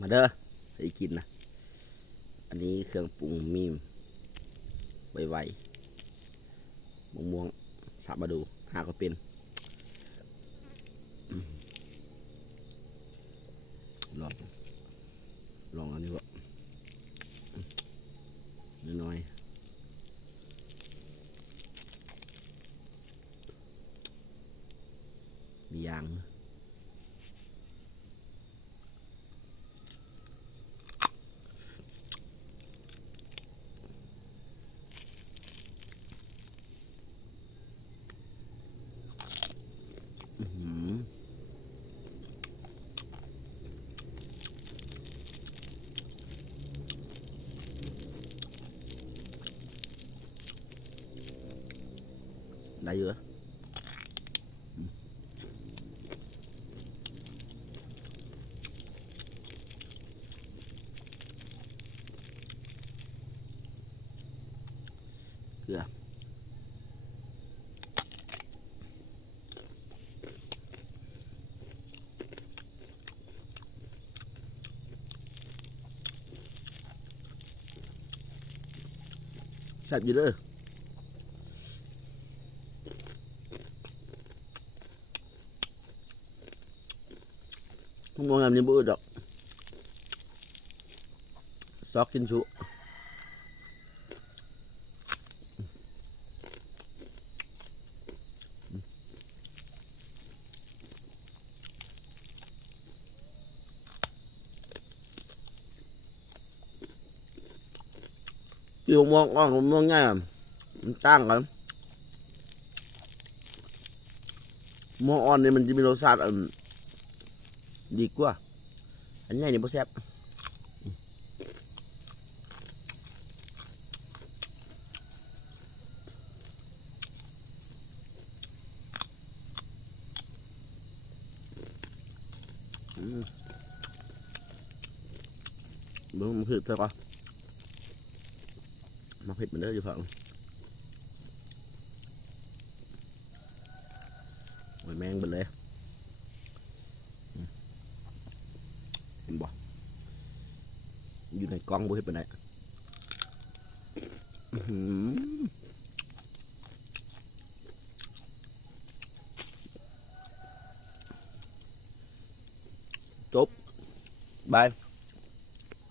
มาเด้อให้กินนะอันนี้เครื่องปรุงมีไวๆม่วงสับมาดูหาก็เป็นลองอันนี้วะน้อยมียางได้เยอะเกลือแซ่บอยู่เด้อมองงามนี่บ่ดอกซอกกินชุที่ผมมองง่ายมันตั้งกันมองอ่อนนี่มันจะมีรสชาติดีกว่าอันนี้นี่บ่แซ่บเบิ่งมันคือเท่ากันมาเผ็ดมันเด้ออยู่ฝั่งโอ้ยแมงไปเลยเห็นบ่อยู่ในกล่องบ่เห็นปานใดจบบาย